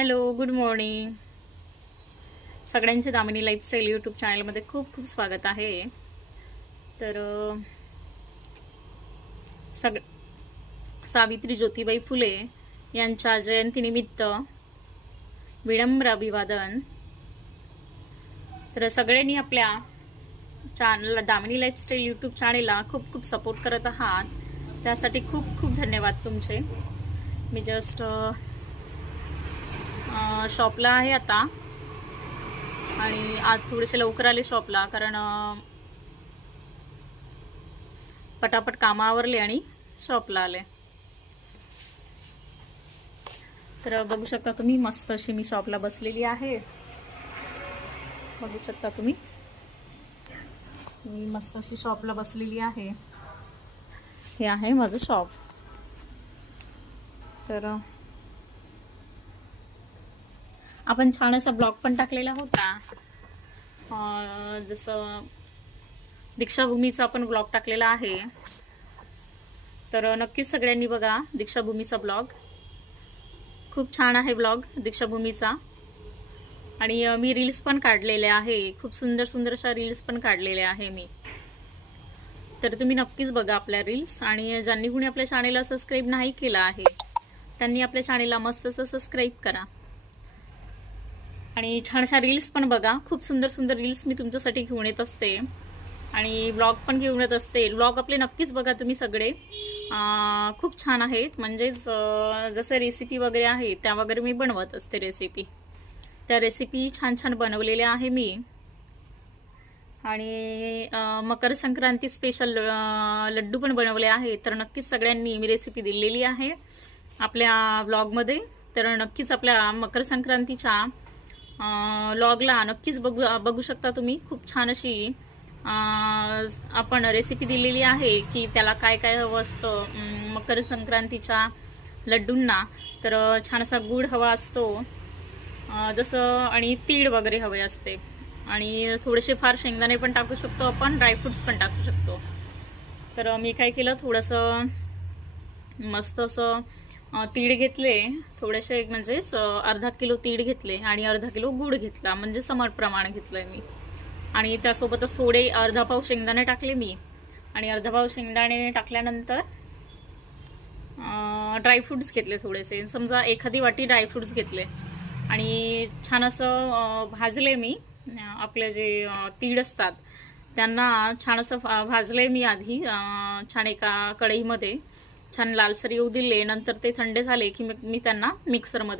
Hello, good morning. सगळ्यांचे Damini lifestyle YouTube चॅनलमध्ये खूप खूप स्वागत आहे. तर सावित्री ज्योतिबाई फुले यांच्या जयंतीनिमित्त विनम्र अभिवादन. तर सगळ्यांनी आपल्या चॅनलला दामिनी लाईफस्टाईल यूट्यूब चॅनलला खूप खूप सपोर्ट करत आहात, त्यासाठी खूप खूप धन्यवाद तुमचे. मी जस्ट शॉपला आहे आता, आणि आज थोडेसे लवकर आले शॉपला, कारण पटापट कामं आवरले आणि शॉपला आले. तर बघू शकता तुम्ही, मस्त अशी मी शॉपला बसलेली आहे. बघू शकता तुम्ही, मी मस्त अशी शॉपला बसलेली आहे. हे आहे माझं शॉप. तर आपण छान असा ब्लॉग पण टाकलेला होता, जसं दीक्षाभूमीचा आपण ब्लॉग टाकलेला आहे. तर नक्कीच सगळ्यांनी बघा दीक्षाभूमीचा ब्लॉग. खूप छान आहे ब्लॉग दीक्षाभूमीचा. आणि मी रील्स पण काढलेले आहे, खूप सुंदर सुंदर अशा रील्स पण काढलेल्या आहे मी. तर तुम्ही नक्कीच बघा आपल्या रील्स. आणि ज्यांनी कुणी आपल्या चॅनेलला सबस्क्राईब नाही केलं आहे त्यांनी आपल्या चॅनेलला मस्त असं सबस्क्राईब करा. आणि छानशा रील्स पण बघा. खूप सुंदर सुंदर रील्स मी तुमच्यासाठी घेऊन येत असते, आणि ब्लॉग पण घेऊन येत असते. ब्लॉग आपले नक्कीच बघा तुम्ही सगळे, खूप छान आहेत. म्हणजेच जसं रेसिपी वगैरे आहे त्या वगैरे मी बनवत असते रेसिपी. त्या रेसिपी छान छान बनवलेल्या आहे मी. आणि मकर संक्रांती स्पेशल लड्डू पण बनवले आहे. तर नक्कीच सगळ्यांनी मी रेसिपी दिलेली आहे आपल्या ब्लॉगमध्ये. तर नक्कीच आपल्या मकर संक्रांतीच्या लॉगला नक्कीच बघू शकता तुम्ही. खूप छान अशी आपण रेसिपी दिलेली आहे की त्याला काय काय हवं असतं मकर संक्रांतीच्या लड्डूंना. तर छान असा गूळ हवा असतो जसं, आणि तीळ वगैरे हवे असते, आणि थोडेसे फार शेंगदाणे पण टाकू शकतो आपण, ड्रायफ्रुट्स पण टाकू शकतो. तर मी काय केलं, थोडंसं मस्त असं तीळ घेतले थोडेसे, म्हणजेच अर्धा किलो तीळ घेतले आणि अर्धा किलो गूळ घेतला, म्हणजे समान प्रमाण घेतलंय मी. आणि त्यासोबतच थोडे अर्धा पाव शेंगदाणे टाकले मी. आणि अर्धा पाव शेंगदाणे टाकल्यानंतर ड्रायफ्रुट्स घेतले थोडेसे, समजा एखादी वाटी ड्रायफ्रुट्स घेतले. आणि छान असं भाजले मी. आपले जे तीळ असतात त्यांना छान असं भाजले मी आधी, छान एका कढईमध्ये छान लालसर येऊ दिले. नंतर ते थंड झाले की मी त्यांना मिक्सरमध्ये